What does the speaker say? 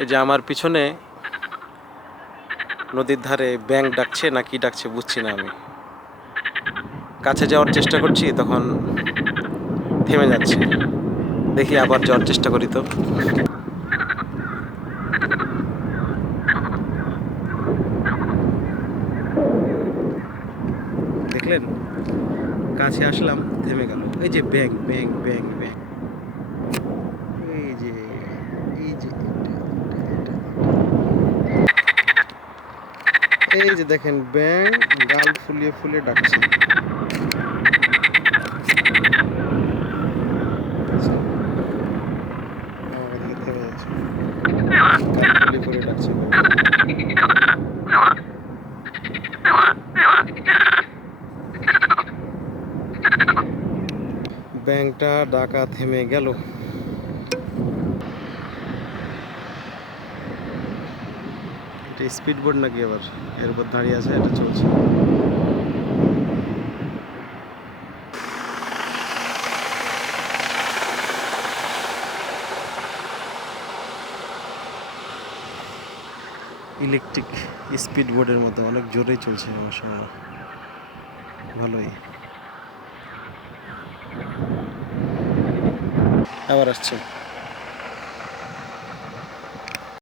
এই যে আমার পিছনে নদীর ধারে ব্যাঙ ডাকছে না কি ডাকছে বুঝছি না। আমি কাছে যাওয়ার চেষ্টা করছি, তখন থেমে যাচ্ছে। দেখি আবার যাওয়ার চেষ্টা করি তো। দেখলেন, কাছে আসলাম, থেমে গেল। এই যে ব্যাঙ ব্যাঙ ব্যাঙ ব্যাঙ, এই যে এই যে এই যে দেখেন ব্যাঙ গাল ফুলিয়ে ফুলিয়ে ডাকছে। আমার দিকে থেমে যাচ্ছে, গাল ফুলিয়ে ফুলিয়ে ডাকছে। ব্যাঙটা ডাকা থেমে গেল। এটা স্পিড বোট নাকি আবার এর উপর দাঁড়িয়ে আছে, এটা চলছে। ইলেকট্রিক স্পিড বোর্ডের মতো অনেক জোরেই চলছে, মাশাআল্লাহ, ভালোই। আবার আসছে।